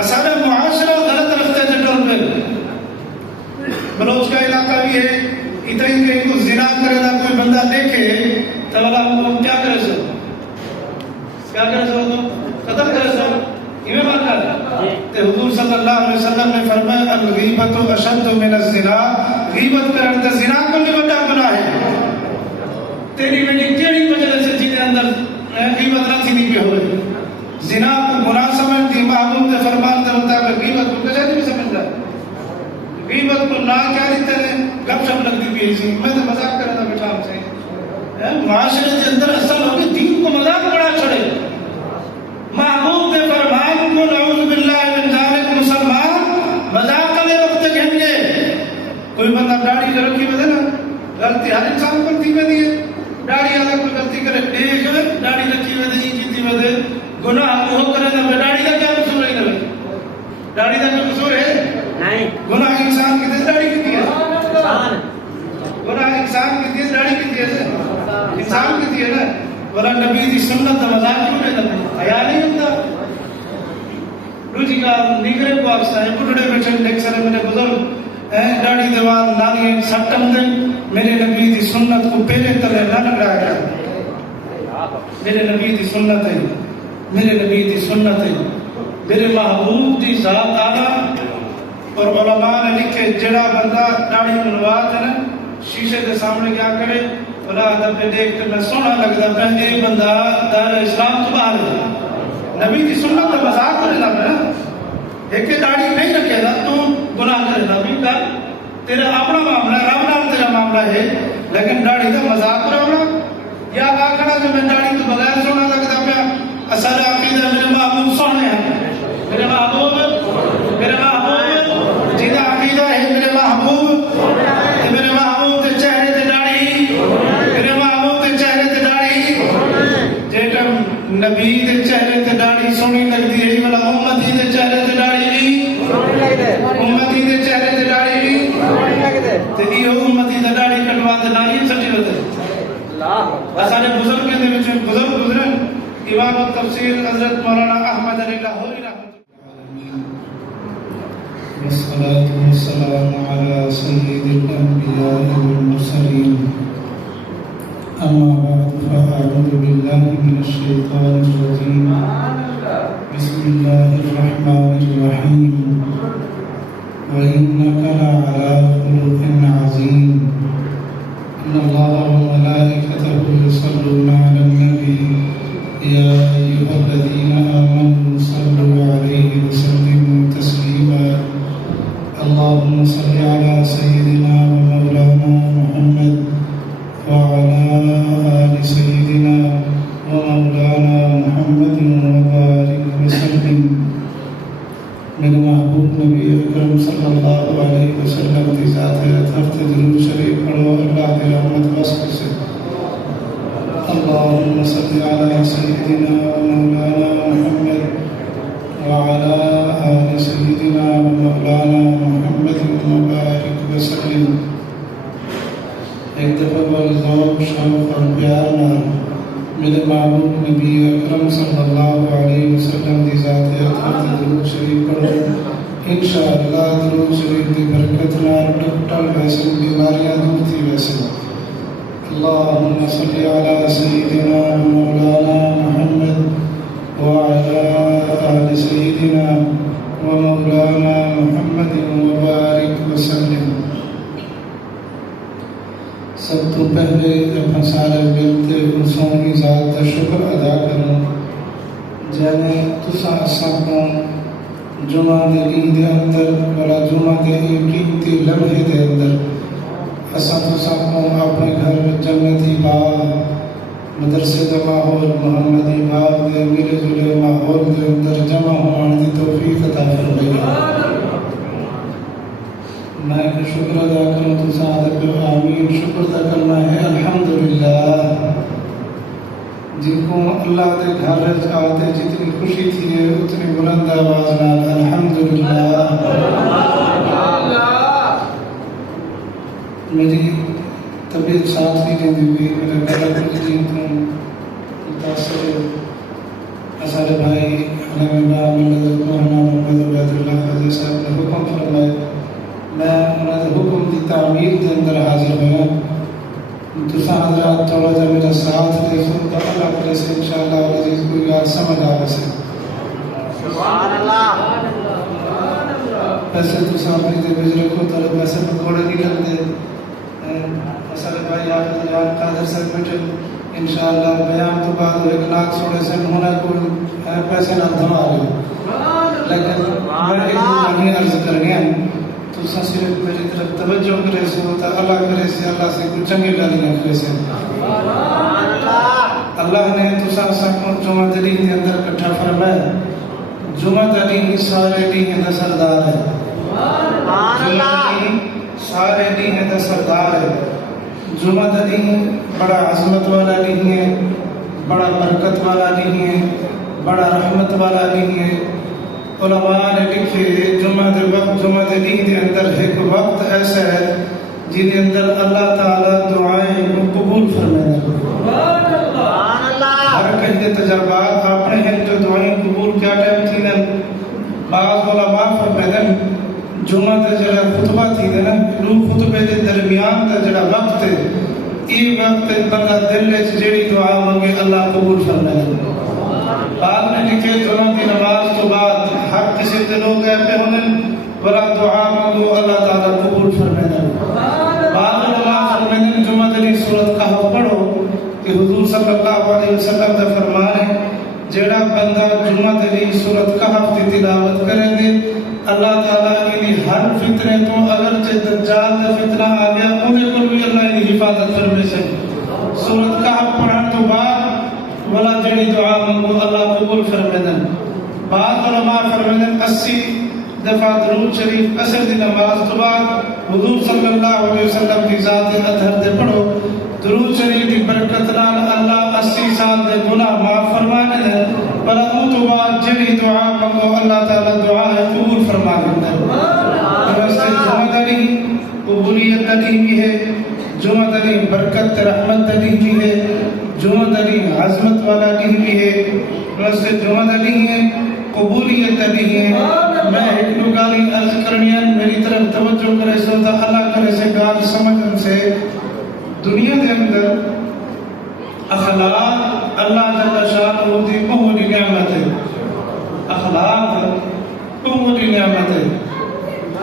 اسارا معاشرہ غلط رستے سے ٹر پہ. بلوچ کا علاقہ بھی ہے اتنا ہی کہ کو زنا کرے گا کوئی بندہ دیکھے تو اللہ کیا کرے سو تو قتل کرے سو یہ بات کر. حضور صلی اللہ علیہ وسلم نے فرمایا الغیبت اشد من الزنا. غیبت کرنا تو زنا کو بھی بڑا گناہ ہے. تیری بیٹی کیڑی وجہ سے جیتے اندر غیبت نہ تھی نہیں پہ ہوئے. زنا کو گناہ سمجھ دی محبوب کے فرمان کے مطابق غیبت کو کیسے نہیں سمجھ رہا. غیبت کو نہ کیا دیتے ہیں گپ شپ لگ دی پی سی. میں تو مذاق کر رہا تھا بیٹا ہم سے. معاشرے کے اندر اصل ہو کہ دین کو مذاق بڑا چھڑے. محبوب کے فرمان کو نعوذ باللہ من ذالک مسلمان مذاق کرے وقت کہیں گے. کوئی بندہ داڑھی جو رکھی ہوئے نا غلطی ہر انسان پر تھی میں دی ہے. داڑھی اگر کوئی غلطی کرے دیکھ داڑھی رکھی ہوئے دی کی ہوئے گناہ وہ کرے نہ داڑھی کا کیا قصور ہے. نہ داڑھی کا کوئی قصور ہے نہیں. گناہ انسان کی دس داڑھی کی ہے. گناہ انسان کی دس داڑھی کی ہے انسان کی ہے نا. ورنہ نبی دی سنت کا مذاق کیوں نہیں. حیا نہیں ہوتا. روزی کا نگرے کو اکثر بڑھڑے بیٹھے دیکھ سارے میرے بزرگ داڑھی دیوال نالی سٹم دیں. میرے نبی دی سنت کو پہلے طرح نہ لگایا. میرے نبی دی سنت ہے. میرے نبی دی سنت ہے. میرے محبوب دی ذات آنا. اور علماء نے لکھے جڑا بندہ داڑھی منوا دے نا شیشے کے سامنے کیا کرے بلا ادب پہ دیکھتے میں سونا لگتا ہے ایک بندہ دار اسلام تو باہر ہے. نبی کی سنت کا مذاق کرے نا ایک داڑھی نہیں رکھے گا تو گناہ کرے گا. بھی کر تیرا اپنا معاملہ ہے رب نال تیرا معاملہ ہے لیکن داڑھی کا مذاق کرانا یا آخنا جو میں داڑھی تو بغیر سونا لگتا پیا. اصل عقیدہ میرے محبوب سونے ہیں. میرے محبوب جیدہ عقیدہ ہے میرے محبوب کے چہرے تے داڑھی. میرے محبوب کے چہرے تے داڑھی جیٹا نبی دے چہرے تے داڑھی سونی لگتی ہے والا امتی دے چہرے تے داڑھی امتی دے چہرے تے داڑھی تے یہ امتی دے داڑھی کٹوا دے نالی سچی ہوتے. اسانے بزرگ دے وچ بزرگ گزرن امام التفسیر حضرت مولانا احمد علی لاہوری رحمۃ والصلاة والسلام على سيد الأنبياء والمرسلين. أما بعد فأعوذ بالله من الشيطان الرجيم. بسم الله الرحمن الرحيم. وإنك لعلى خلق عظيم. إن الله وملائكته يصلون على النبي يا أيها الذين آمنوا صلوا عليه وسلموا تسليما. اللهم صل على سيدنا ومولانا محمد وعلى آل سيدنا ومولانا محمد وبارك وسلم. میرے محبوب نبی اکرم صلی اللہ علیہ وسلم کی ذات اطہر درود شریف پڑھو اللہ کی رحمت واسطے سے. اللهم صل على سيدنا ومولانا محمد وعلى آل سيدنا ومولانا محمد وبارك وسلم. ایک دفعہ ذوق شوق اور پیار نال میرے محبوب نبی اکرم صلی اللہ علیہ وسلم کی ذات اطہر درود شریف پڑھو. انشاءاللہ درود شریف کی برکت نال ڈاکٹر ویسے بیماریاں دور تھی ویسے. اللهم صل على سيدنا ومولانا محمد وعلى آل سيدنا ومولانا محمد وبارك وسلم. سب تو پہلے اپنا سارے ملتے انسوں کی ذات کا شکر ادا کروں جانے تسا اساں کو جمعہ دے دن دے اندر ولا جمعہ دے قیمتی لمحے دے اندر اساں تساں کو اپنے گھر میں جنتی باغ مدرسے دا ماحول محمدی باغ دے ملے جلے ماحول دے اندر جمع ہونے دی توفیق عطا فرمائے. میں شکر ادا کروں تو سعادت پہ آمین. شکر ادا کرنا ہے الحمدللہ جن کو اللہ دے گھر آتے جتنی خوشی تھی ہے اتنی بلند آواز نال الحمدللہ. میری طبیعت ساتھ نہیں رہتی ہوئی میرے گھر کچھ دن کو متاثر ہسارے بھائی علم اللہ حضرت مولانا محمد عبید اللہ خاضی صاحب نے حکم فرمائے میں انہوں نے حکم کی تعمیر کے اندر حاضر ہوا دوسرا حضرات تھوڑا جا میرا ساتھ دے سو تو اللہ کرے سے انشاءاللہ عزیز کوئی بات سمجھ آ سے سبحان اللہ پیسے تو سامنے دے بھیج رکھو تو پیسے پکوڑے نہیں لگتے اصل بھائی آپ قادر صاحب بیٹھے انشاءاللہ بیان تو بعد ایک لاکھ سوڑے سے ہونا کوئی پیسے نہ دھما رہے لیکن میں ایک دو عرض کر گیا تو صرف میری طرف توجہ کرے سے ہوتا اللہ کرے سے اللہ سے کچھ چنگے گالی نہ کرے سے اللہ نے تو ساکھوں جمعہ دلی کے اندر کٹھا فرمایا جمعہ دلی سارے دین دا سردار ہے جمعہ دلی سارے دین دا سردار ہے جمعہ دین بڑا عظمت والا دین ہے بڑا برکت والا دین ہے بڑا رحمت والا دین ہے علماء نے لکھے جمعہ دے وقت جمعہ دین دے اندر ایک وقت ایسا ہے جن کے اندر اللہ تعالی دعائیں قبول فرمائے ہر کہیں تجربات آپ نے ہیں جو دعائیں قبول کیا ٹائم تھی نا بعض علماء فرمائے جمعہ دے جڑا خطبہ تھی نا دو خطبے دے درمیان دا جڑا وقت ہے یہ وقت بندہ دل وچ جڑی دعا مانگے اللہ قبول فرمائے بعد میں لکھے جمعہ کی نماز تو بعد ہر کسی دلوں کے پہ ہونے بڑا دعا مانگو اللہ تعالیٰ قبول فرمائے بعد علماء فرمائے جمعہ دلی سورت کہف پڑھو کہ حضور صلی اللہ علیہ وسلم کا فرمان ہے جڑا بندہ جمعہ دلی سورت کہف کی تلاوت کرے گے اللہ تعالیٰ کی ہر فتنے تو اگرچہ دجال کا فتنہ آ گیا انہیں کو بھی اللہ کی حفاظت فرمائے سے سورت کہف پڑھن تو بعد ولا جڑی دعا منگو اللہ قبول فرمائے بعض علماء فرمائے 80 دفعہ درود شریف عصر دی نماز تو بعد حضور صلی اللہ علیہ وسلم کی ذات اطہر دے پڑھو درود شریف دی برکت نال اللہ 80 سال دے گناہ معاف فرمانے دے پر ان تو بعد جڑی دعا منگو اللہ تعالی دعا ہے قبول فرمانے دے راستے جمعہ دلی قبولیت دلی بھی ہے جمعہ دلی برکت رحمت دلی بھی ہے جمعہ دلی عظمت والا دن بھی ہے راستے جمعہ دلی ہے قبولیت دلی ہے میں ایک دو گالی عرض کرنی ہے میری طرف توجہ کرے سو تا اللہ کرے سے گال سمجھن سے دنیا دے اندر اخلاق اللہ جل شانہ دی بہت نعمت ہے اخلاق بہت نعمت ہے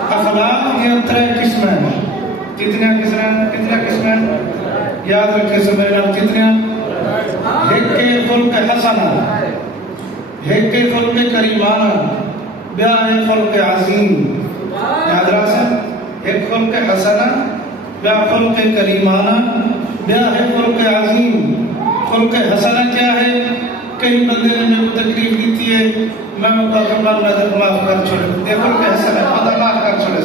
اخلاق کے ترے قسمیں ہیں کتنا قسمیں یاد رکھے سب نام کتنے ایک کے خلق حسنہ ایک کے خلق کریمانہ بیا ہے خلق عظیم یاد رکھیں ایک خلق حسنہ بیا خلق کریمانہ بیا ہے خلق عظیم خلق حسنہ کیا ہے کئی بندے نے میں کو تکلیف دیتی ہے میں کا کمال نظر معاف کر چھوڑے یہ خلق حسنہ خدا معاف کر چھوڑے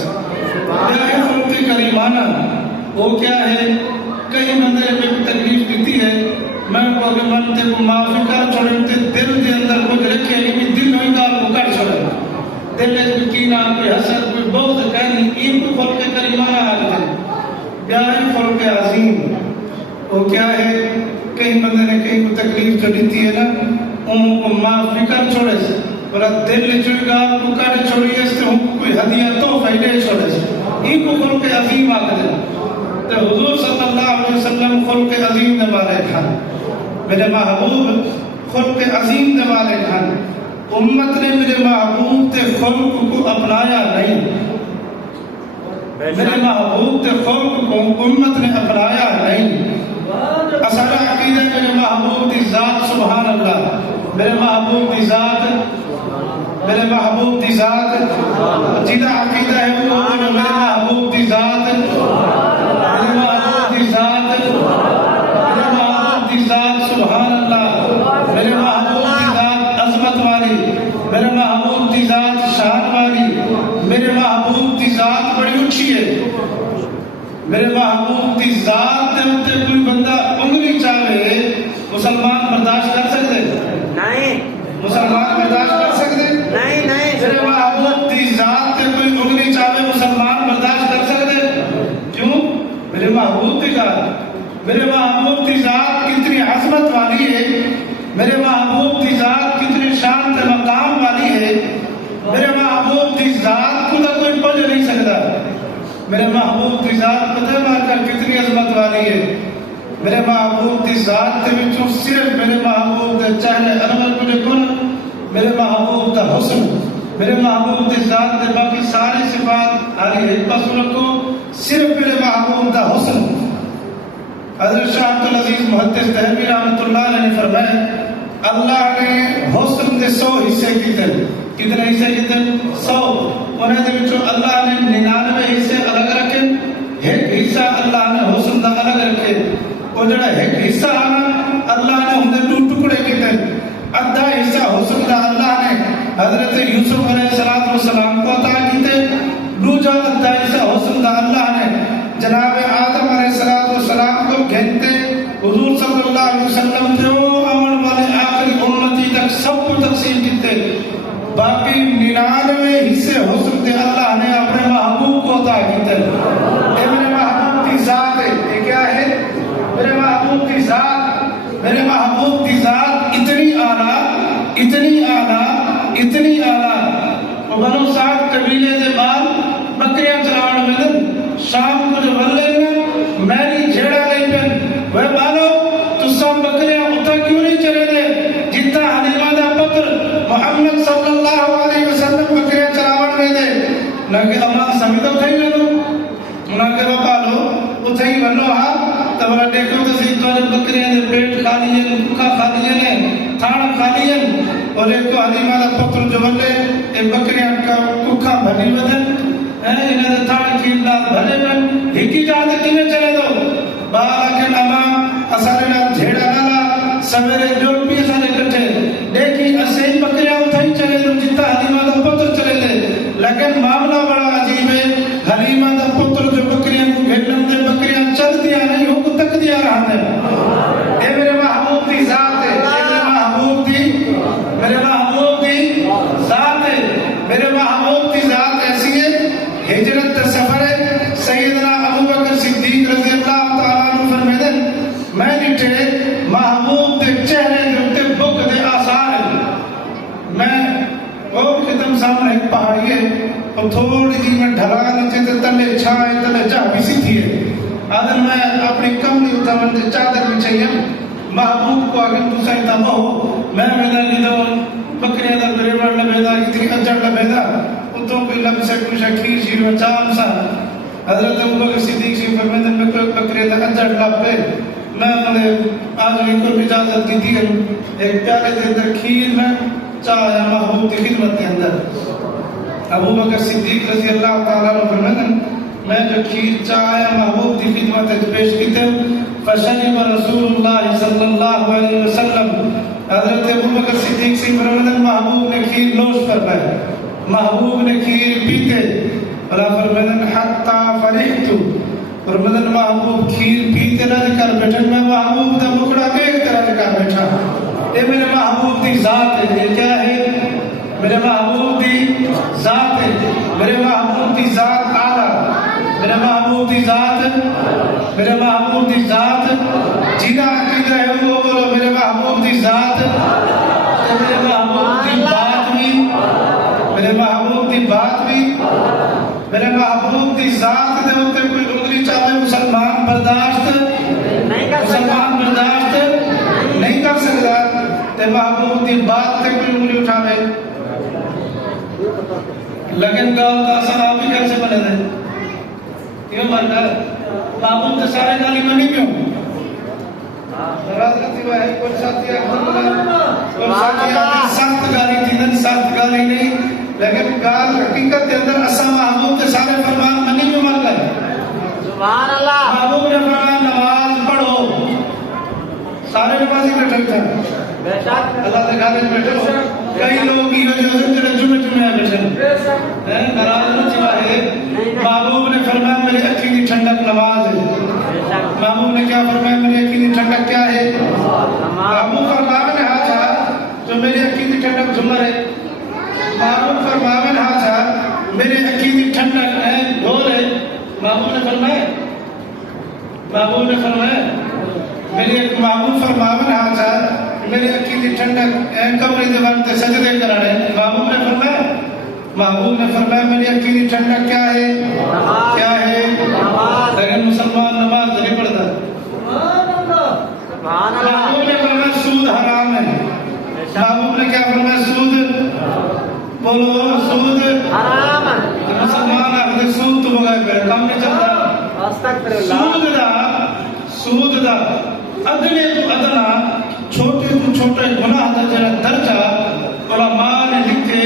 بیا ہے خلق کریمانہ وہ کیا ہے کئی بندے نے میں کو تکلیف دیتی ہے میں کو اگر من تے کو معافی کر چھوڑے تے دل دے اندر کچھ رکھے نہیں دل ہوئی گال کو کر چھوڑے دل میں کوئی کینہ کوئی حسد کوئی بغض کہنی این کو خلق کریمانہ حالت ہے کیا ہے خلق عظیم وہ کیا ہے کئی بندے نے کئی کو تکلیف جو دیتی ہے نا ان کو معافی کر چھوڑے سے اور دل نے چھوڑی گال کو کر چھوڑی ہے اس سے ہم کوئی ہدیہ تحفہ دے چھوڑے سے این کو خلق عظیم آگے تو حضور صلی اللہ علیہ وسلم خلق عظیم نے والے کھان میرے محبوب خلق عظیم نے والے کھان امت نے میرے محبوب تے خلق کو اپنایا نہیں میرے محبوب تے خلق کو امت نے اپنایا نہیں اصل عقیدہ میرے محبوب دی ذات سبحان اللہ میرے محبوب دی ذات جیدہ عقیدہ ہے وہ میرے محبوب دی ذات سبحان اللہ میرے محبوب کی ذات عظمت والی میرے محبوب کی ذات شان والی میرے محبوب کی ذات بڑی اونچی ہے میرے محبوب کی ذات دے اوتے کوئی بندہ انگلی چاہے مسلمان برداشت کر سکتے نہیں مسلمان برداشت کر سکتے نہیں میرے محبوب کی ذات دے کوئی انگلی چاہے مسلمان برداشت کر سکتے کیوں میرے محبوب کی ذات میرے محبوب کی ذات کتنی عظمت والی ہے میرے محبوب کی ذات کتنی شان تے مقام والی ہے میرے محبوب ذات کو تو کوئی پوجھ نہیں سکتا. میرے محبوب کی ذات پتہ مار کر کتنی عظمت والی ہے. میرے محبوب کی ذات کے وچوں صرف میرے محبوب کے چہرے انور کو دیکھو نا, میرے محبوب کا حسن, میرے محبوب کی ذات کے باقی ساری صفات ہاری ایک پاس رکھو, صرف میرے محبوب کا حسن. حضرت شاہ عبدالعزیز محدث دہلوی رحمۃ اللہ علیہ نے فرمایا اللہ نے حسن کے 100 حصے کیتے. کتنے حصے کیتے؟ 100. انہیں دے وچوں اللہ نے 99 حصے الگ رکھے, ایک حصہ اللہ نے حسن دا الگ رکھے. وہ جڑا ایک حصہ آنا اللہ نے اندر 2 ٹکڑے کیتے. ادھا حصہ حسن دا اللہ نے حضرت یوسف علیہ السلام کو عطا کیتے. دوجا ادھا حصہ حسن دا اللہ نے جناب آدم علیہ السلام کو گھنتے حضور صلی اللہ علیہ وسلم تھے آمن والے آخری امتی تک سب کو تقسیم کیتے. باقی 99 حصے حسن دے اللہ نے اپنے محبوب کو عطا کیتے. اے میرے محبوب کی ذات ہے. یہ کیا ہے؟ میرے محبوب کی ذات. میرے محبوب کی ذات اتنی اعلیٰ, اتنی اعلیٰ, اتنی اعلیٰ. وہ بنو سعد قبیلے دے بعد بکریاں چلانے میں شام کو جو بلے میں میری جھیڑا نہیں پہن وہ بانو تو سب بکریاں اتھا کیوں نہیں چلے دے جتنا حلیمہ دا پتر محمد صلی اللہ علیہ وسلم بکریاں چلاوڑ میں دے. لیکن امام سمیتو تھے ہی لگو انہاں کے بابا لو اتھا ہی بنو تو بڑا دیکھو تو سی تو بکریاں دے پیٹ کھا لیے, کھا کھا لیے, تھاڑا کھا لیے. اور ایک تو حلیمہ دا پتر جو بلے ایک بکریاں کا کھا بھلی بدن انہیں دے تھاڑا کھیلنا بھلے میں ہکی جاتے کیوں چلے دو. بالا کے ناما اسارے نا جھیڑا نالا سویرے جوڑ بھی اسارے کٹھے لیکن اسے بکریاں اتھا ہی چلے دو جتا حلیمہ دا پتر چلے دے. لیکن معاملہ بڑا عجیب ہے. حلیمہ دا پتر جو بکریاں کو گھٹن دے بکریاں چل دیا نہیں ہو کو تک دیا رہا ہے. اے میرے محبوب کی ذات ہے. اے میرے محبوب کی, میرے محبوب کی ذات ہے. میرے محبوب کی ذات ایسی ہے. ہجرت سفر ہے سیدنا ابو بکر صدیق رضی اللہ تعالیٰ عنہ فرمیدے میں نیٹے محبوب دے چہرے دے اتے بک دے آثار ہے. میں وہ ختم سامنے ایک پہاڑی ہے اور تھوڑی جی میں ڈھلا نیچے تے تلے چھائے تلے جا بھی سی تھی ہے. آدھر میں اپنی کملی اتھا من دے چادر بھی چاہیے محبوب کو اگر تو سائیتا بہو میں میدہ لیدہ بکریاں دا بریوڑ لبیدہ اتنی اجڑ لبیدہ اتوں کوئی لب سے کوئی شکیر شیر و چام سا. حضرت ابو بکر صدیق سے فرمیدے میں کوئی بکریاں دا اجڑ لب پہ میں انہیں آج بھی کو اجازت کی دی ایک پیارے دے اندر کھیر میں چاہیا محبوب کی خدمت کے اندر. ابو بکر صدیق رضی اللہ تعالیٰ عنہ فرمیدے میں جو کھیر چاہیا محبوب کی خدمت پیش کیتے فشرب رسول اللہ صلی اللہ علیہ وسلم. حضرت ابو بکر صدیق سے فرمیدے محبوب نے کھیر نوش فرمایا, محبوب نے کھیر پیتے. اللہ فرمیدے حتی فرحتو فرمیدے محبوب کھیر پیتے رہ کر بیٹھن میں محبوب دا مکڑا دیکھ کر رہ کر بیٹھا. اے میرے محبوب دی ذات ہے. یہ کیا ہے؟ میرے محبوب دی ذات ہے. میرے محبوب دی ذات آلہ, میرے محبوب دی ذات, میرے محبوب دی ذات جینا عقیدہ ہے وہ بولو میرے محبوب دی ذات. میرے محبوب دی بات بھی, میرے محبوب دی بات بھی, میرے محبوب دی ذات دے ہوتے کوئی انگلی چاہے مسلمان برداشت مسلمان برداشت نہیں کر سکتا. تے محبوب دی بات تے کوئی انگلی اٹھا لے لیکن گاؤں کا سلام بھی کیسے بنے دے کیوں مرنا محبوب تے سارے گالی منی کیوں راز کرتی ہوا ہے. کوئی ساتھی سخت گالی تھی سخت گالی نہیں لیکن گال حقیقت کے اندر اسا محبوب کے سارے فرمان منی کیوں مر گئے. سبحان اللہ. محبوب نے فرمایا نماز پڑھو, سارے نمازی بیٹھے تھے اللہ کے گھر میں بیٹھے ہو. کئی لوگ یہ جو ہے جمعے بیٹھے ناراض نہ چلا ہے. محبوب نے فرمایا میرے اکھی کی ٹھنڈک نماز ہے. محبوب نے کیا فرمایا میری اکھی کی ٹھنڈک کیا ہے؟ محبوب فرمایا نے ہاتھ تھا جو میری اکھی کی ٹھنڈک جمعہ ہے. محبوب فرمایا نے ہاتھ تھا میری اکھی کی ٹھنڈک ہے ڈھول ہے. محبوب نے فرمایا, محبوب نے فرمایا میری ایک محبوب فرمایا نے ہاتھ تھا میری اکھی کی ٹھنڈک کمرے دیوان تے سجدے کرانے. محبوب نے فرمایا محبوب نے فرمایا میری اکیلی ٹھنڈک کیا ہے؟ کیا ہے؟ لیکن مسلمان نماز نہیں پڑھتا. محبوب نے فرمایا سود حرام ہے. محبوب نے کیا فرمایا؟ سود. بولو سود حرام ہے. مسلمان آخر سود تو بغیر پہ کام نہیں چلتا. سود دا ادنے تو ادنا چھوٹے تو چھوٹے گناہ دا جڑا درجہ علماء نے لکھے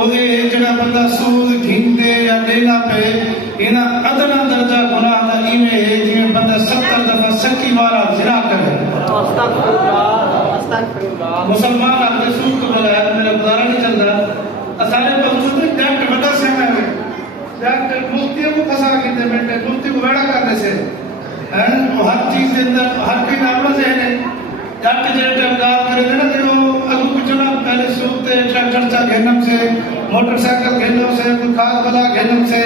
اوے جڑا بندہ سود گھندے یا دینا پہ اینا ادنا درجہ گناہ دا ایویں ہے جویں بندہ 70 دفعہ سکی مارا زنا کرے. مسلمان آخر سود تو بغیر میرا گزارا نہیں چلتا. اسارے پہنچتے ڈاکٹر بڑا سے میں ڈاکٹر مفتی کو پھنسا کے دے بیٹھے مفتی کو بیڑا کرنے سے ہر چیز کے اندر ہر کوئی نام سے ہے. ڈاکٹر جڑے ٹائم کام کرے نا دیکھو اگو پچھنا پہلے سود تے ٹریکٹر چا گھنم سے موٹر سائیکل گھنم سے کوئی کھاد والا گھنم سے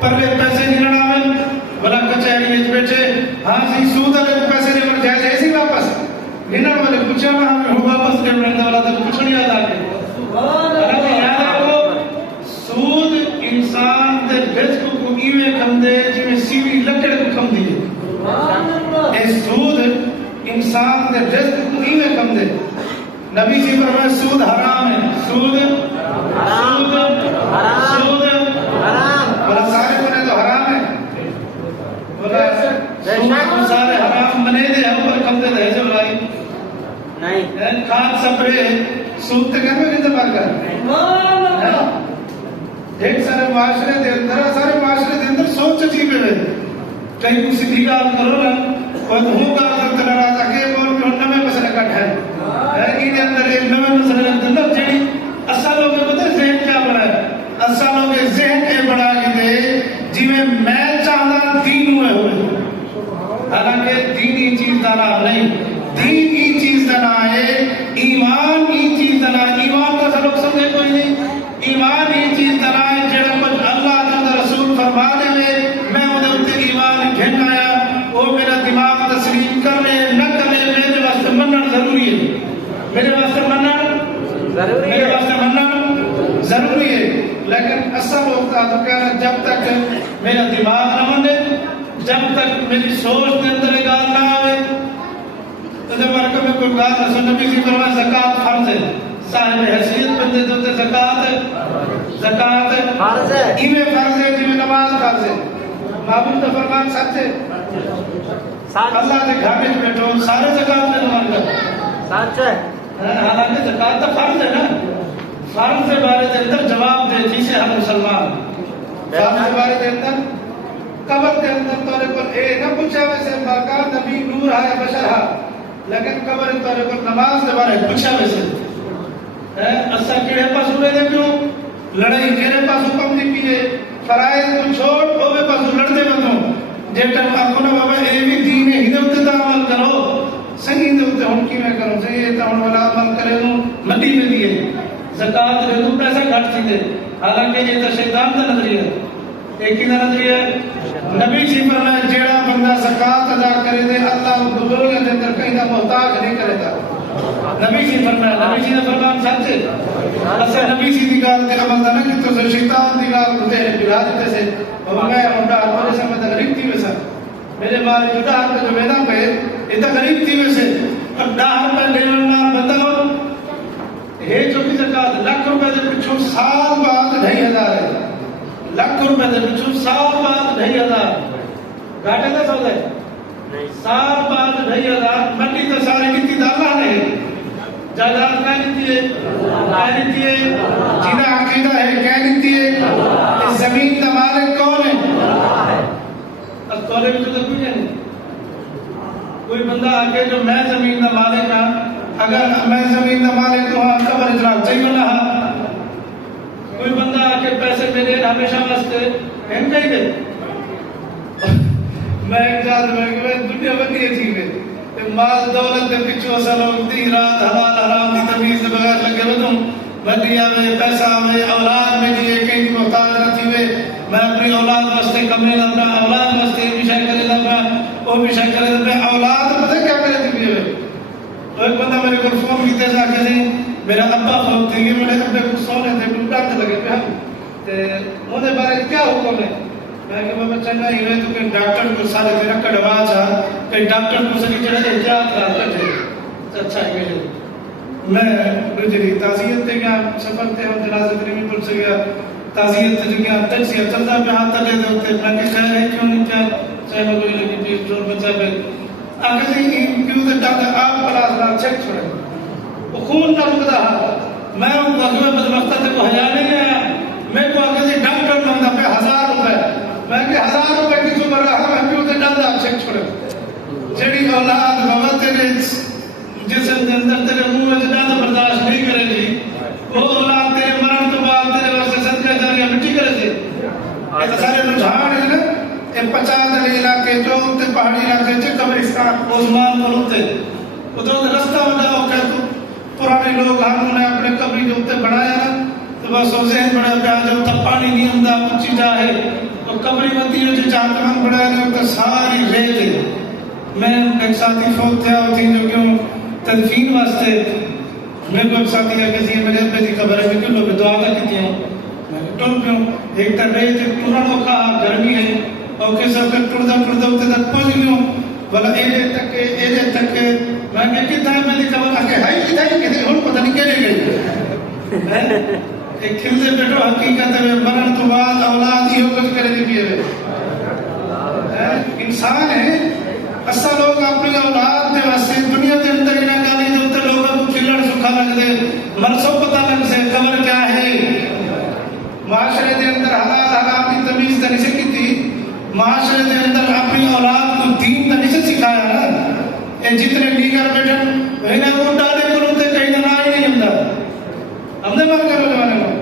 پرلے پیسے نہیں لڑاویں بلا کچہری وچ بیٹھے ہاں جی سود والے پیسے نہیں مل جائے ایسے واپس گھنم والے پوچھنا ہم واپس دے بندا والا تے پوچھنی یاد آ گئی. یاد رکھو سود انسان دے رزق کو ایویں کھندے جویں سیوی لکڑ کو کھندی ہے. اے سود انسان دے رزق کو ایویں کھندے. نبی جی فرمایا سود حرام ہے. سود حرام سود حرام. بولا سارے بنے تو حرام ہے. بولا سود سارے حرام بنے دے ہم پر کھندے دے جو بھائی نہیں کھاد سپرے سود تے کہنے نہیں دبا کر ایک سارے معاشرے دے اندر سارے معاشرے دے اندر سوچ عجیب ہے. کہیں کو سیدھی گال کرو نا اور ہوں گا کرتے ناراض آ کے بول کے نویں مسئلہ کٹ ہے ان اندر ایک نویں مسئلہ مطلب جڑی اصل لوگ پتہ ذہن کیا بنا ہے. اصل لوگ ذہن کے بنا کے دے جویں میں چاہنا دین ہوئے ہوئے حالانکہ دین ہی چیز دا نام نہیں. دین ہی چیز دا نام ہے. ایمان ہی چیز دا نام. ایمان کا سبق سمجھے کوئی نہیں. ایمان ہی چیز دا نام ہے جڑا کچھ اللہ تعالی رسول فرما دے میں اودے تے ایمان گھن آیا وہ میرا دماغ تسلیم کر لے نہ کرے میرے واسطے مننا ضروری ہے. میرے واسطے مننا ضروری ہے. میرے واسطے مننا ضروری ہے. لیکن اصل وقت تو کہنا جب تک میرا دماغ نہ منے جب تک میری سوچ کے اندر ایک گال نہ آئے تو جب مرکب میں کوئی گال رسول نبی سے فرمایا زکات فرض ہے. صاحب حیثیت بندے تو زکات ہے. زکات فرض ہے. ایویں فرض ہے جویں نماز فرض ہے. محبوب کا فرمان سچ ہے. اللہ کے گھر میں بیٹھو سارے زکات میں نماز کرو سچ ہے. حالانکہ زکات تو فرض ہے نا. فرض کے بارے کے اندر جواب دے جسے ہم مسلمان فرض کے بارے کے اندر قبر کے اندر تورے پر اے نہ پوچھا ویسے باقا نبی نور ہے بشر ہے لیکن قبر تورے پر نماز کے بارے پوچھا ویسے اسا کیڑے پاس ہوئے دے کیوں لڑائی کیڑے پاس حکم دی پیے فرائض کو چھوڑ اوے پاس لڑتے بندوں جے ٹائم آپ نے بابا اے بھی دین ہے ہدایت دا عمل کرو صحیح دے ہن کی میں کروں صحیح تے ہن والا عمل کرے نو مٹی میں دیے زکات دے تو پیسہ گھٹ تھی دے حالانکہ یہ تو شیطان دا نظریہ ہے. ایک ہی نظریہ ہے. نبی جی فرمایا جیڑا بندہ زکات ادا کرے دے اللہ کو دنیا دے اندر کہیں دا محتاج نہیں کرے گا. نبی جی فرمایا نبی جی نے فرمان سچ ہے. اسا نبی جی دی گل تے عمل نہ کیتے تو شیطان دی گل تے بلا دیتے سے اور میں ہوندا اپنے سمجھ غریب تھی ویسا میرے بال جدا جو میرا پہ یہ تو غریب تھی ویسے اور 10 روپے لیون نال بندہ ہے جو بھی زکات لاکھ روپے دے پچھوں سال بعد 2500 ہے. لاکھ روپے دے پچھوں سال بعد 2500 گھاٹے دا سودا ہے. سال بعد 2500 مٹی تو ساری کیتی اللہ نے جائیداد کہہ دیتی ہے کہہ دیتی ہے جنہ عقیدہ ہے کہہ دیتی ہے اس زمین کا مالک کون ہے. اب تولے بھی تو کوئی نہیں کوئی بندہ آگے جو میں زمین کا مالک ہاں اگر میں زمین کا مالک تو ہاں قبر اجراک چاہیے نہ کوئی بندہ آگے پیسے میرے ہمیشہ واسطے ہم کہیں گے میں ایک جاد میں دنیا بندی ہے چیز ہے مال دولت کے پچھو اصلا لوگ دی رات حلال حرام دی تمیز سے بغیر لگے بدوں بدیا میں پیسہ میں اولاد میں دیئے کہیں دی محتاج نہ تھی میں اپنی اولاد واسطے کمرے لگنا اولاد واسطے بھی شاید کرے لگنا وہ بھی شاید کرے لگنا اولاد پتہ کیا کرے تھی بھی تو ایک بندہ میرے کو فون کیتے جا کے نہیں میرا ابا فوت تھی گئے میرے ابے کو سونے تھے ٹوٹا کے لگے پہ وہ بارے کیا حکم ہے؟ میں کہ بابا چنگا ہی ہوئے تو کہ ڈاکٹر کو سارے میرا کڑوا چاہ کہ ڈاکٹر کو سکی چڑھے اجرات کرا کرتے اچھا ہی گئے میں رجلی تعزیت تے گیا سفر تے ہم جنازہ کریمی پل سے گیا تعزیت تے گیا ٹیکسی چلتا پہ ہاتھ لے دے ہوتے میں کہ خیر ہے کیوں نہیں کیا چاہے میں کوئی لگی تھی جور بچہ پہ آگے سے کیوں سے ڈاکٹر آپ پلاس لا چیک چھوڑے وہ خون نہ رکتا میں ان کو اگوے بدبختہ تے کو حیا نہیں آیا میں کو آگے سے ڈاکٹر نہ پہ 1000 روپے میں کہ 1000 روپے کی جو برا ہے میں کیوں سے ڈالتا چیک چھوڑے جڑی اولاد بابا تیرے جسم کے اندر تیرے منہ میں زیادہ برداشت نہیں کرے گی وہ اولاد تیرے مرن تو بعد تیرے واسطے صدقہ جاریہ مٹی کرے تھے یہ سارے رجحان ہیں نا یہ 50 دلی علاقے جو تے پہاڑی علاقے چ قبرستان عثمان ملوتے وہ تو رستہ بنا ہو کہ تو پرانے لوگ ہم نے اپنے قبری جو تے بنایا نا تو بس وہ ذہن بڑا پیا جو تا پانی نہیں ہوندا اونچی جا ہے تو قبری ہوتی ہے جو چار کام بڑا ہے تو ساری ریت ہے میں ایک ساتھی فوت تھا ہوتی جو کیوں تدفین واسطے میں کو ایک ساتھی ہے کہ میرے پہ دی خبر ہے کہ کیوں لوگ دعا کر کیتی ہوں میں ٹول پیوں ایک تر ریت پرانا کا گرمی ہے اور کہ سب تک ٹڑدا ہوتے تک پہنچ گئوں بلا ایجے تک میں کہ کتا ہے میں دی خبر آ کے ہائی کتا ہے کہ ہن پتہ نہیں کہنے گئی ایک کھلتے بیٹھو حقیقت ہے مرن تو بعد اولاد یہ کچھ کرے دی پیے انسان ہے اسا لوگ اپنی اولاد دے واسطے دنیا کے اندر نہ گالی دے تے لوگوں کو کھلڑ سکھا لگ دے مرسو پتہ لگ سے خبر کیا ہے معاشرے دے اندر حلال حرام کی تمیز تے نہیں کیتی معاشرے دے اندر اپنی اولاد کو دین تے نہیں سکھایا نا اے جتنے لیڈر بیٹھے انہیں وہ ڈالے کو تے کہیں نہ ہی نہیں ہوندا ہم نے بات کرو زمانے میں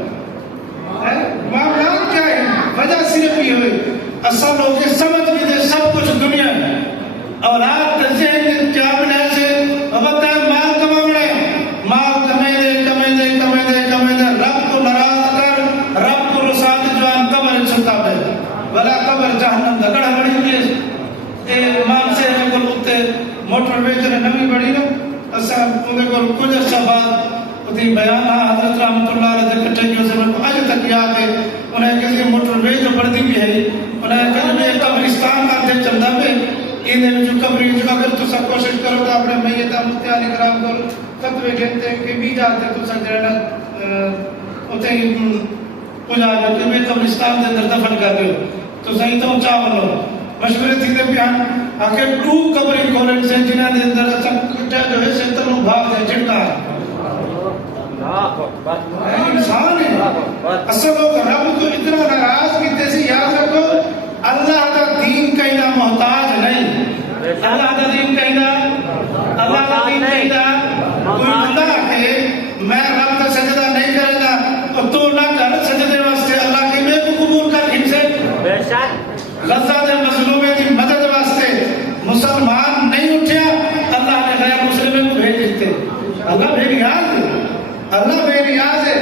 معاملات کیا ہے وجہ صرف یہ ہوئی اسا لوگ سمجھ بھی دے سب کچھ دنیا ہے اولاد ذہن کیا بنا سے بتا مال کمانے مال کمے دے رب کو ناراض کر رب کو رساد جو قبر چھتا پہ بلا قبر جہنم دا گڑا بڑی ہوئی اے مال سے کو لوتے موٹر ویچنے نمی بڑی نو اسا اودے کو کچھ عرصہ بعد اودی بیان حضرت رحمت اللہ علیہ دے کٹھے جو سے اج تک یاد ہے انہیں کسی موٹر ویچ پڑتی بھی ہے انہیں کہ قبرستان کا دے چلدا پہ یہ جو قبری جو اگر تو سب کوشش کرو تو اپنے میت مفتیان کرام کو فتوے کہتے ہیں کہ بھی جاتے تو سب جڑا ہوتے ہی پوجا جو کہ میں قبرستان کے اندر دفن کر دو تو صحیح تو چاہ بنو مشورے تھی دے بیان آخر ٹو قبری کھولن سے جنہاں دے اندر سب کٹا جو ہے سے تنو بھاگ ہے جھٹکا انسان ہے اصل لوگ رب کو اتنا ناراض کیتے سے یاد رکھو اللہ کا دین کہیں نہ محتاج نہیں اللہ کا دین کہیں نہ اللہ کا دین کہیں نہ کوئی بندہ ہے میں رب کا سجدہ نہیں کرے گا تو تو نہ کر سجدے واسطے اللہ کے میں کو قبول کر ان سے بے شک غزہ دے مظلومے کی مدد واسطے مسلمان نہیں اٹھیا اللہ نے غیر مسلموں کو بھیج دیتے اللہ بے نیاز ہے اللہ بے نیاز ہے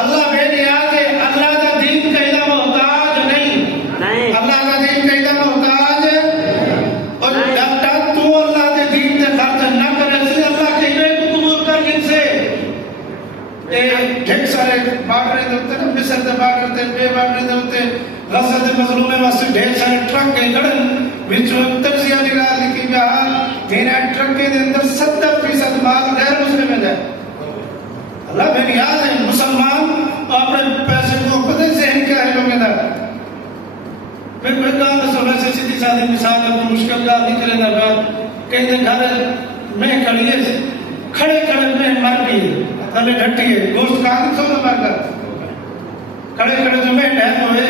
اللہ بے نیاز ہے اللہ کا دین کہیں نہ محتاج نہیں اللہ کا دین کہیں نہ محتاج ہے اور ڈاکٹر تو اللہ کے دین سے خرچ نہ کرے اس لیے اللہ کے میں قبول کر ان سے ڈھیر سارے باغرے ہوتے ہیں مصر سے باغرے بے باغرے ہوتے غزہ کے مظلومے واسطے ڈھیر سارے ٹرک کے کھڑن وچ تجزیہ نگار لکھی گیا میرا ٹرک کے اندر 70% مال غیر مسلم ہے اللہ بے نیاز ہے مسلمان اپنے پیسے کو خود ذہن کیا ہے لوگ اندر پھر کوئی کام رسول سے سیدھی سادھی مثال ہے مشکل کام نہیں کرے نا کہیں دے گھر میں کھڑیے کھڑے کھڑے میں مر گئی تھلے ڈھٹی ہے گوشت کہاں سو نہ مر کر کھڑے کھڑے جو میں ڈھہت ہوئے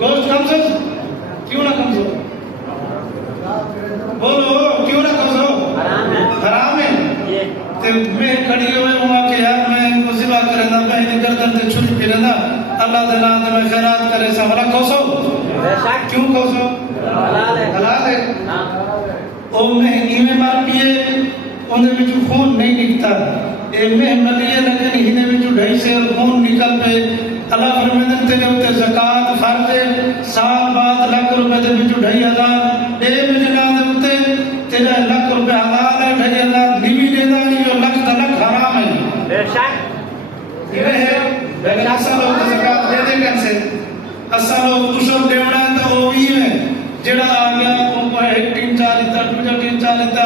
گوشت کم سو کیوں نہ کم سو بولو کیوں نہ کم سو حرام ہے میں کھڑی ہوئے ہوں کہ یار میں ان کو ذبح کرے نا پہلے گردن سے چھری پھرے نا اللہ دے نام میں خیرات کرے سا بھلا کوسو کیوں کوسو حلال ہے او میں ایویں مار پیے انہیں وچ خون نہیں نکلتا اے میں ملیے لیکن ہنے وچ ڈھائی سے خون نکل پے اللہ فرمائے تے تے زکات فرض ہے سال بعد لاکھ روپے دے وچ 2500 اے مہینے دے تیرا لاکھ روپے حلال ہے 2500 نیوی دینا یہ لاکھ دا لاکھ حرام ہے بے شک یہ ہے لیکن اصل لوگ زکات اصل لوگ کشم دیونا ہے تو وہ بھی ہے جڑا آ گیا وہ کو ایک ٹیم چاہ لیتا دوسرا ٹیم چاہ لیتا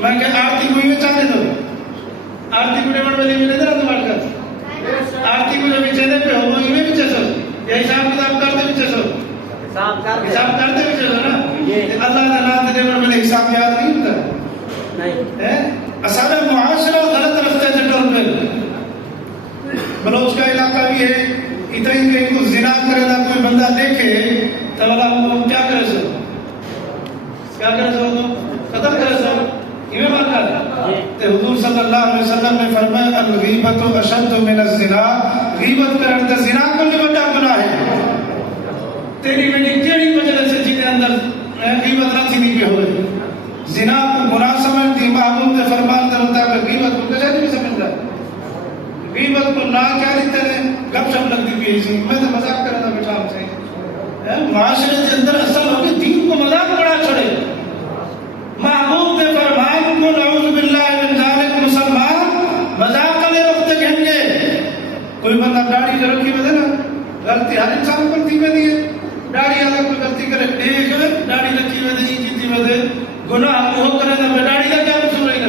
میں کہ آرتی کو یہ چاہتے دو آرتی کو ڈیمٹ والی ملے تھا تمہارے کا آرتی کو جو بیچے دے پہ ہو وہ یہ بیچے سو یہ حساب کتاب کرتے بیچے سو حساب کرتے بیچے سو نا اللہ تعالیٰ نے ڈیمٹ والے حساب یاد نہیں ہوتا اصل معاشرہ غلط رستے سے ٹول پہ بلوچ کا علاقہ بھی ہے اتنا ہی کہ ان کو زنا کرے گا کوئی بندہ دیکھے تو اللہ کو کیا کرے سو کیا کرے سو قتل کرے سو یہ بات کر تے حضور صلی اللہ علیہ وسلم نے فرمایا الغیبت اشد من الزنا غیبت کرن تے زنا کو بھی بڑا گناہ ہے تیری بیٹی کیڑی وجہ سے جی دے اندر غیبت نہ تھی بھی ہوئے زنا کو گناہ سمجھتی محبوب نے فرمان دے مطابق غیبت کو کیسے نہیں سمجھ رہا غیبت کو نہ کیا دیتے ہیں گپ شپ لگتی بھی ہے میں تو مذاق کر رہا تھا بیٹا ہم سے معاشرے کے اندر اصل ہو کہ دین کو مذاق بڑا چھڑے محبوب نے فرمان کو نعوذ باللہ من ذالک مسلمان مذاق کرے وقت کہیں گے کوئی بندہ داڑھی جو رکھی ہوئے نا غلطی ہر انسان پر تھی ہوئی ہے داڑھی والا کوئی غلطی کرے ایک داڑھی رکھی ہوئے تھی کی تھی ہوئے گناہ وہ کرے نا داڑھی کا کیا قصور ہے نا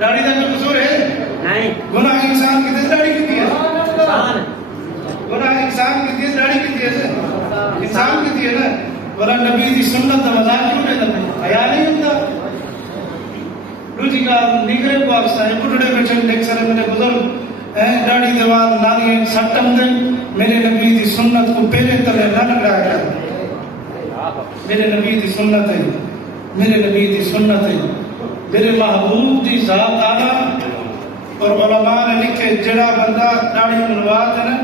داڑھی کا کوئی قصور ہے گناہ انسان کی داڑھی کی ہے گناہ انسان کی تھی داڑھی کی تھی انسان کی تھی ہے نا ورنہ نبی دی سنت کا مذاق کیوں نہیں کرتے حیا نہیں ہوتا روزی کا نگرے کو آکسا ہے بڑھڑے بیٹھے دیکھ سارے میرے بزرگ داڑھی دیوال نالی سٹم دے میرے نبی دی سنت کو پہلے تلے نہ لگایا میرے نبی دی سنت ہے میرے نبی دی سنت ہے میرے محبوب دی ذات آنا اور علماء نے لکھے جڑا بندہ داڑھی منوا دے نا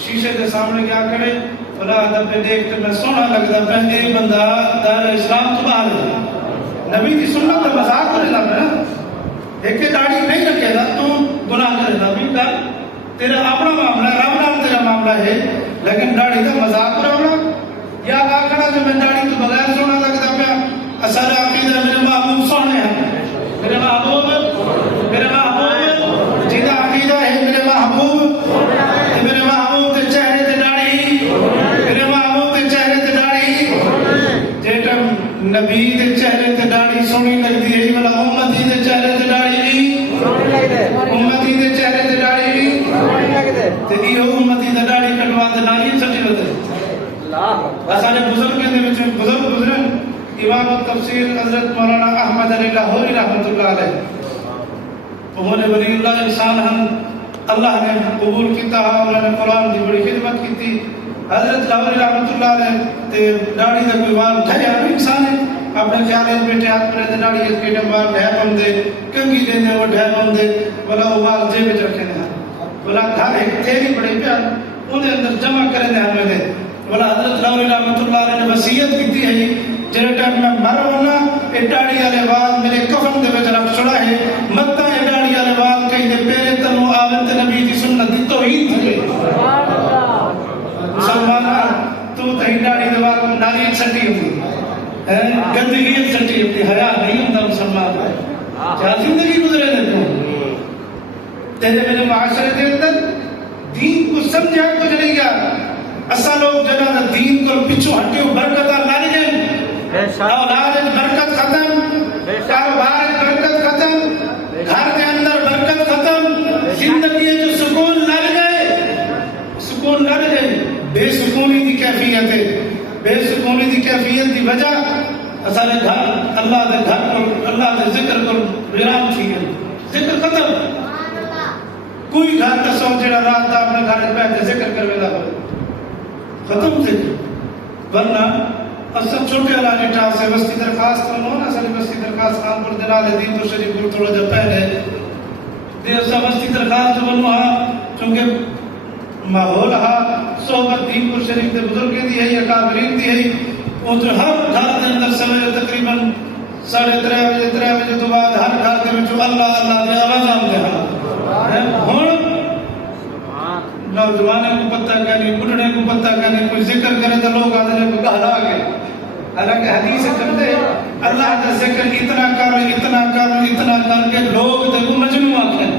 شیشے کے سامنے کیا کرے بلا دبے دیکھ کے میں سونا لگتا پہ ایک بندہ دار اسلام تو باہر ہے نبی کی سنت کا مذاق کرے نا میں ایک داڑھی نہیں رکھے گا تو گناہ کرے گا بھی کر تیرا اپنا معاملہ ہے رب نال تیرا معاملہ ہے لیکن داڑھی کا مذاق کرنا یا آکھنا جو میں داڑھی تو بغیر سونا لگتا پہ اثر عقیدہ میرے محبوب سونے ہیں میرے محبوب جیدہ عقیدہ ہے میرے محبوب تے چہرے تے داڑھی میرے محبوب تے چہرے تے داڑھی جیٹا نبی تے چہرے تے داڑھی سونی لگتی ہے والا امتی تے چہرے تے داڑھی امتی تے چہرے تے داڑھی تے یہ امتی تے داڑھی کٹوا تے نالی سچی ہوتے اسانے بزرگ دے وچ بزرگ گزرے امام التفسیر حضرت مولانا احمد علی لاہوری رحمۃ اللہ علیہ انہوں نے ولی اللہ انسان ہم اللہ نے قبول کیتا انہوں نے قرآن کی بڑی خدمت کی تھی حضرت لاہوری رحمۃ اللہ علیہ تے داڑھی دا کوئی وال تھے ہر انسان ہے اپنے خیال ہے بیٹے ہاتھ میں داڑھی اس کے وال ڈھے پم دے کنگھی دے وہ ڈھے پم دے بلا وہ وال جیب وچ رکھے نے بلا گھر ایک تھیلی بڑی پیا اون دے اندر جمع کرے نے ہمیں دے بلا حضرت لاہوری رحمۃ اللہ علیہ نے وصیت کی ہے جڑے ٹائم میں مر ہونا اے داڑھی والے وال میرے کفن دے وچ رکھ چھڑا ہے متا اے داڑھی والے وال کہیں دے پیرے تنو آوت نبی دی سنت دی توحید تھے مسلمان تو تے داڑھی دے وال نالی سٹی ہوئی گندگی سٹی ہوئی حیا نہیں ہوندا مسلمان کیا زندگی گزرے نے تو تیرے میرے معاشرے دے اندر دین کو سمجھا کچھ نہیں گیا اسا لوگ جنہ دین کو پیچھے ہٹے برکت لا گئے اولاد برکت ختم کاروبار برکت ختم گھر کے اندر برکت ختم زندگی جو سکون لڑ گئے بے سکونی کی کیفیت ہے بے سکونی کی کیفیت کی وجہ اصل گھر اللہ دے گھر پر اللہ دے ذکر پر ویران تھی گئے ذکر ختم کوئی گھر کا سو جڑا رات دا اپنے گھر بیٹھ ذکر کروے لا ختم تھے ورنہ اصل چھوٹے علاقے ٹاس سے وسطی درخواست کرنا نا اصل وسطی درخواست کام پر دلال دین تو شریف کو تھوڑا جب پہلے دیر سا وسطی درخواست جو بنو چونکہ ماحول صحبت دین کو شریف کے بزرگیں دی ہے یا کابرین دی ہے وہ جو ہر گھر کے اندر سویرے تقریباً 3:30 بجے تو بعد ہر گھر کے جو اللہ اللہ دی آواز آمدے ہوں نوجوانوں کو پتہ کہنی بڑھڑے کو پتہ کہنی کوئی ذکر کرے تو لوگ آدھے کو کہلا گئے حالانکہ حدیث کرتے اللہ کا ذکر اتنا کر کے لوگ دیکھو مجنون آکھیں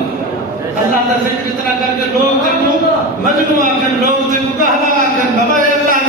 اللہ کا ذکر اتنا کر کے لوگ دیکھو مجنون آکھیں لوگ دیکھو کہلا آکھیں بابا اللہ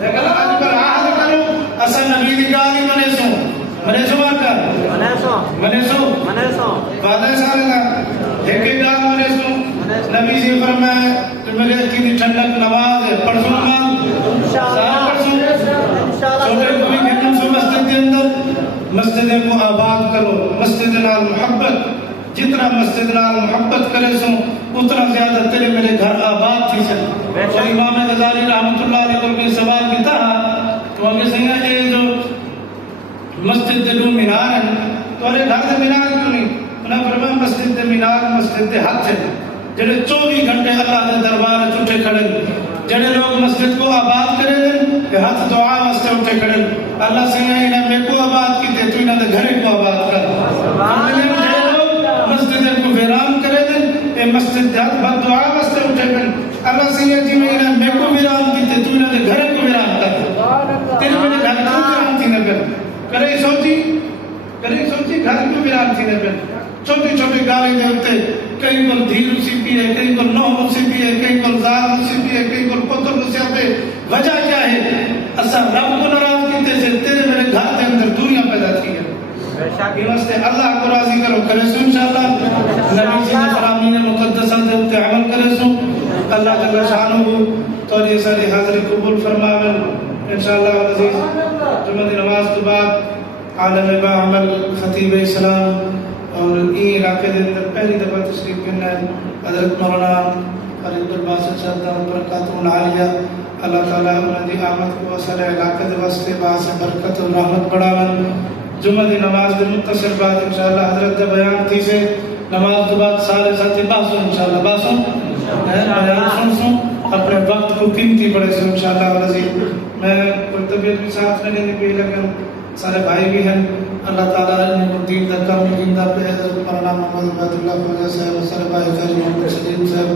لیکن آج پر عہد کرو اسا نبی دی گالی منے سو وعدہ سارے دا ایک گال منے سو نبی جی فرمائے کہ میرے کی ٹھنڈک نماز ہے پڑھو نماز سارا پڑھو چھوٹے کو بھی کہنا سو مسجد کے اندر مسجد کو آباد کرو مسجد نال محبت جتنا مسجد نال محبت کرے سو اتنا زیادہ تیرے میرے گھر آباد تھی سن اور امام غزالی رحمت اللہ علیہ کو بھی سوال کیتا تو ہمیں سنگا یہ جو مسجد دے دو مینار ہیں تو ارے گھر دے مینار کیوں نہیں انہاں فرمایا مسجد دے مینار مسجد دے ہاتھ ہیں جڑے 24 گھنٹے اللہ دے دربار چھٹے کھڑے جڑے لوگ مسجد کو آباد کرے دیں کہ ہاتھ دعا واسطے اٹھے کھڑے اللہ سے انہیں میں کو آباد کیتے تو انہیں دے گھر کو آباد کر جڑے لوگ مسجد کو ویران کرے دیں کہ مسجد دے ہاتھ دعا واسطے اٹھے کھڑے اللہ سے انہیں میں کو ویران کیتے تو انہیں دے گھر کو ویران کر تیرے میرے گھر کو ویران تھی نگر کرے سوچی گھر کو ویران تھی نگر چھوٹی چھوٹی گالی دے ہوتے کئی کو دھیر اسی پیے کئی کو نو اسی پیے کئی کو زار اسی پیے کئی کو پتر اسی پہ وجہ کیا ہے اسا رب کو ناراض کیتے سے تیرے میرے گھر کے اندر دنیا پیدا تھی ہے یہ واسطے اللہ کو راضی کرو کرے سو انشاءاللہ نبی جی نے فرامین مقدسہ دے ہوتے عمل کرے سو اللہ جل شانہ تو یہ ساری حاضری قبول فرماوے انشاءاللہ عزیز جمعہ دی نماز کے بعد عالم با عمل خطیب اسلام اور یہ علاقے دے اندر پہلی دفعہ تشریف کرنا ہے حضرت مولانا فرید الباسط صاحب برکاتہ العالیہ اللہ تعالیٰ انہوں دی آمد کو اثر علاقے دے واسطے باعث برکت و رحمت بڑھاون جمعہ دی نماز دے متصل بعد انشاءاللہ حضرت دے بیان تھی سے نماز کے بعد سارے ساتھی باسوں انشاءاللہ باسوں بیان سن اپنے وقت کو قیمتی پڑے سے انشاءاللہ عزیز میں کوئی طبیعت بھی ساتھ میں نہیں بھی لیکن سارے بھائی بھی ہیں اللہ تعالیٰ نے دین تک کام زندہ پہ حضرت مولانا محمد عبید اللہ خواجہ صاحب اور سارے بھائی خیر محمد سلیم صاحب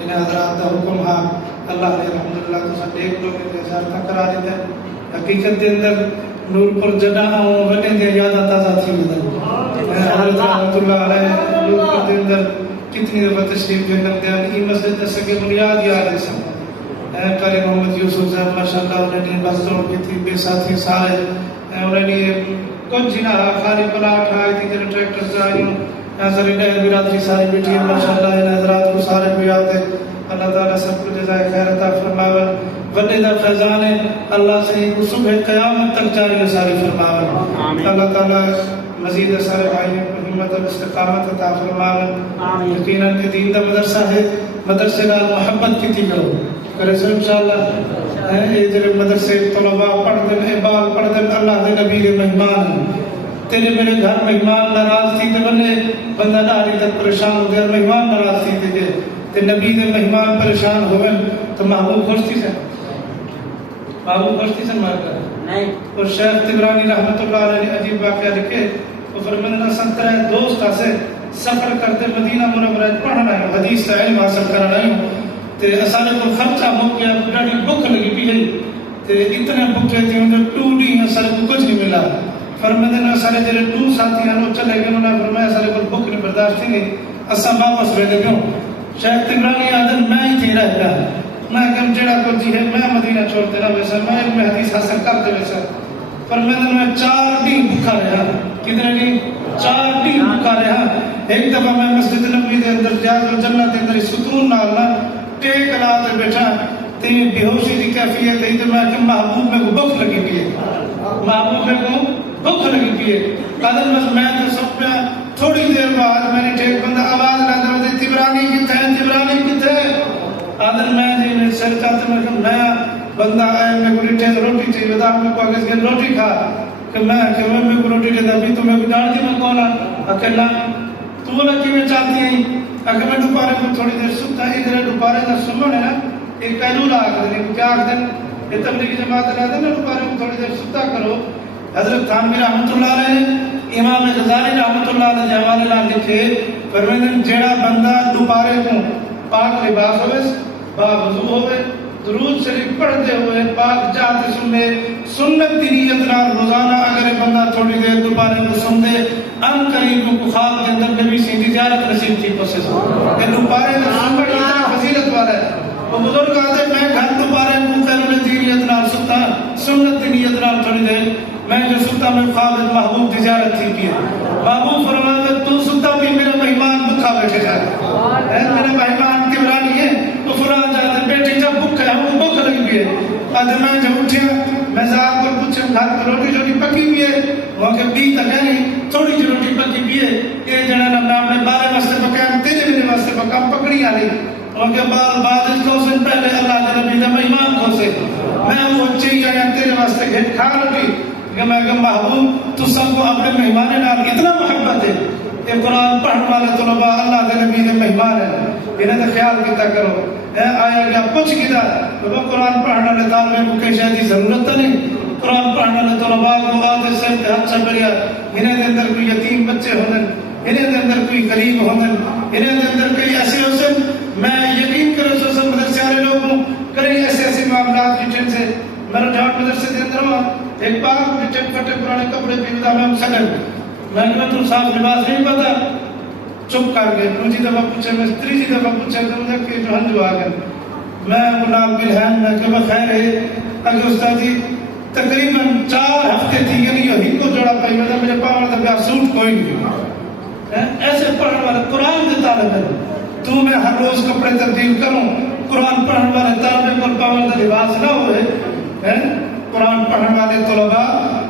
انہیں حضرات کا حکم ہاں اللہ نے الحمدللہ تو سب ایک لوگ کے ساتھ تک کرا دیتے ہیں حقیقت کے اندر نور پر جڑا ہوں بٹیں دے یادہ تازہ تھی مدر حضرت رحمت اللہ علیہ نور پر دے اندر کتنی دفعہ تشریف کے اندر دیا یہ مسجد دسے کے بنیاد یاد ہے سب قاری محمد یوسف صاحب ماشاءاللہ انہیں نے بس توڑ کی تھی بے ساتھی سارے انہیں نے کچھ جنا خالی پلاٹ آئی تھی جنہوں ٹریکٹر سے آئی ہوں ناظر انہیں برادری ساری بیٹھی ہے ماشاءاللہ انہیں حضرات کو سارے کو یاد ہے اللہ تعالیٰ سب کو جزائے خیر عطا فرماون وڈے دا فیضان ہے اللہ سے صبح قیامت تک جاری ساری فرماون اللہ تعالیٰ مزید سارے بھائیوں کو ہمت اور استقامت عطا فرماون یقیناً کہ دین دا مدرسہ ہے مدرسے نال محبت کی تھی کرے سو انشاءاللہ اے جڑے مدرسے طلباء پڑھ دن اقبال پڑھ دن اللہ دے نبی کے مہمان تیرے میرے گھر مہمان ناراض تھی تے بنے بندہ ڈاری تک پریشان ہو گیا مہمان ناراض تھی تے نبی دے مہمان پریشان ہوئے تو محبوب خوش تھی سے محبوب خوش تھی سے مارکر نہیں اور شیخ تبرانی رحمت اللہ علیہ نے عجیب واقعہ لکھے وہ فرمانا 17 دوست سے سفر کرتے مدینہ منورہ پڑھنا ہے حدیث کا علم حاصل کرنا ہے تے اسانے کو خرچہ ہو گیا ڈاڑی بھوک لگی پی گئی تے اتنے بھوکے تھے انہیں 2 ڈی اسانے کو کچھ نہیں ملا فرمایا اسانے جڑے 2 ساتھی ہیں چلے گئے انہوں نے فرمایا اسانے کو بھوک نہیں برداشت نہیں اساں واپس ویندے کیوں شیخ تبرانی آدم میں ہی تھی رہ گیا میں کہ جڑا کو جی ہے میں مدینہ چھوڑ دینا ویسا میں علم حدیث حاصل کرتے ویسا فرمایا میں 4 دن بھوکا رہا کتنے دن 4 دن بھوکا رہا ایک دفعہ میں مسجد نبوی دے اندر جاز و جنت دے اندر ستون نال نہ ٹیک لا تے بیٹھا تے بے ہوشی دی کیفیت ہے تے میں کہ محبوب میں کو بھوک لگی پئی ہے محبوب میں کو بھوک لگی پئی ہے قدر میں تو سب پہ تھوڑی دیر بعد میں نے ٹیک بندہ آواز لاتا ہے تبرانی کتے آدر میں جی میں سر چاہتے میں کہ نیا بندہ آئے میں کو ریٹھے روٹی چاہیے بتا میں کو آگے سے روٹی کھا کہ میں کو روٹی دے ابھی تو میں کو ڈال دی میں کونا اکیلا تو بولا کہ میں چاہتی ہیں اگر میں دوپارے کو تھوڑی دیر سکتا ہے ادھر دوپارے نہ سنو ہے نا ایک قیلولہ آکھ دیں کیا آکھ دیں یہ تبلیغی جماعت لا دیں میں دوپارے کو تھوڑی دیر سکتا کرو حضرت تھانوی رحمت اللہ علیہ امام غزالی رحمت اللہ علیہ حوالے نال لکھے فرمائیں جیڑا بندہ دوپارے کو پاک لباس ہوئے باوضو ہوئے درود شریف پڑھتے ہوئے پاک جاتے سننے سنت دی نیت نال روزانہ اگر بندہ تھوڑی دیر دوپارے کو سن دے ان قریب کو خواب کے اندر نبی سی دی زیارت نصیب تھی پسے کہ دوپارے کو سننے کی فضیلت والا ہے وہ بزرگ آتے میں گھر دوپارے کو خیر الدینیت نال سنتا ستا سنت دی نیت نال تھوڑی دیر میں جو ستا میں خواب محبوب دی زیارت تھی کی محبوب فرمایا تو ستا بھی میرا مہمان بھوکا بیٹھے جائے میرے مہمان کی برانی ہے تو فلان جاتے بیٹھی جب بھوک ہے وہ بھوک لگی بھی ہے آج میں جب اٹھیا میں صاحب کو پوچھا گھر پر روٹی شوٹی پکی بھی ہے وہاں کہ بھی تک ہے نہیں تھوڑی سی روٹی پکی بھی ہے یہ جڑا نہ اپنے بارے واسطے پکایا تیرے میرے واسطے پکا پکڑی آ رہی وہاں کہ بعد کو سے پہلے اللہ کے نبی دا مہمان کو سے میں وہ چیز آیا تیرے واسطے گھٹ کھا روٹی کہ میں کہ محبوب تو سب کو اپنے مہمان نال اتنا محبت ہے کہ قرآن پڑھنے والے طلباء اللہ کے نبی دے مہمان ہیں انہیں تو خیال کیتا کرو آیا کیا پوچھ گیا بابا قرآن پڑھنے والے طالب کو کہیں شاید ضرورت نہیں قرآن پڑھنے والے طلباء کو آتے سے ہاتھ سے بڑھیا انہیں دے اندر کوئی یتیم بچے ہونے انہیں دے اندر کوئی غریب ہونے انہیں دے اندر کوئی ایسے حسن میں یقین کرو سوسن مدرسے والے لوگ ہوں کریں ایسے ایسے معاملات کی چن سے میرا جھاٹ مدرسے دے اندر ہوا ایک بار چٹ پٹے پرانے کپڑے پیدا میں سگن میں نے تو صاف لباس نہیں پتا چپ کر گئے دوسری دفعہ پوچھے میں تیسری دفعہ پوچھا تو کہ جو ہنجو آ گئے میں غلام بلحان میں کہ بخیر ہے اگر استاد جی تقریباً 4 ہفتے تھی کہ نہیں ہی کو جوڑا پائی میں میرے پاور دا بیا سوٹ کوئی نہیں ایسے پڑھنے والے قرآن دے طالب ہے تو میں ہر روز کپڑے تبدیل کروں قرآن پڑھنے والے طالب پر پاور دا لباس نہ ہوئے قرآن پڑھنے والے طلباء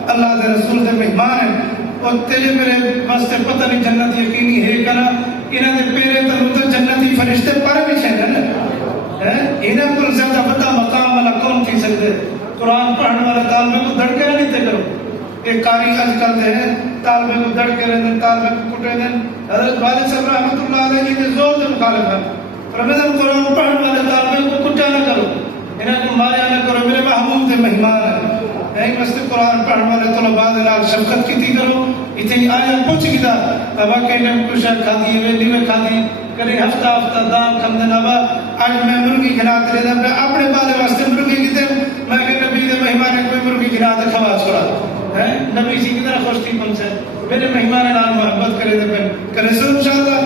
اللہ دے رسول دے مہمان ہیں اور تیرے میرے واسطے پتہ نہیں جنت یقینی ہے کنا انہاں دے پیرے تے جنتی فرشتے پر بھی چھن انہاں کو زیادہ بڑا مقام والا کون تھی سکتے قرآن پڑھنے والے طالب کو دڑ کے نہیں تے کرو ایک کاری آج کل دے ہیں طالب کو دڑ کے رہنے طالب کو کٹے دیں حضرت والد صاحب رحمۃ اللہ علیہ نے زور سے مخالف ہے فرمایا قرآن پڑھنے والے طالب کو کٹا نہ کرو انہاں کو ماریا نہ کرو میرے محبوب دے مہمان ہیں ایک مستے قرآن پڑھنے والے طلباء دے نال شفقت کیتی کرو اتنی آیا پوچھ گیا ابا کہنے کو شاید کھا دی ویلی میں کھا دی کرے ہفتہ دان کھم دینا با آج میں مرغی گھنا دے دے میں اپنے بالے واسطے مرغی کی دے میں کہ نبی دے مہمان کوئی مرغی گھنا دے کھوا چھوڑا ہے نبی سی کی طرح خوش تھی من سے میرے مہمان نال محبت کرے دے کرے سو انشاءاللہ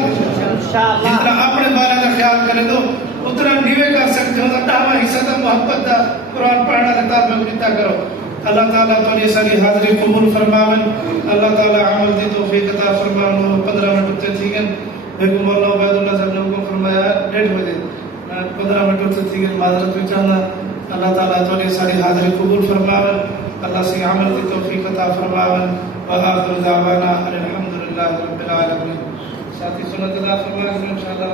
جتنا اپنے بالے کا خیال کرے دو اتنا نیوے کر سکتے ہو دعویٰ حصہ دا محبت دا قرآن پڑھنا دیتا میں کتا کرو اللہ تعالیٰ تو یہ ساری حاضری قبول فرماون اللہ تعالیٰ عمل دی توفیق عطا فرماون 15 منٹ اتے تھی گئے میرے کو مولا عبید اللہ صاحب نے حکم فرمایا 1:30 بجے 15 منٹ اتے تھی گئے معذرت بھی چاہنا اللہ تعالیٰ تو یہ ساری حاضری قبول فرماون اللہ سے عمل دی توفیق عطا فرماون وآخر دعوانا الحمدللہ رب العالمین ساتھی سنت ادا فرمائیں انشاءاللہ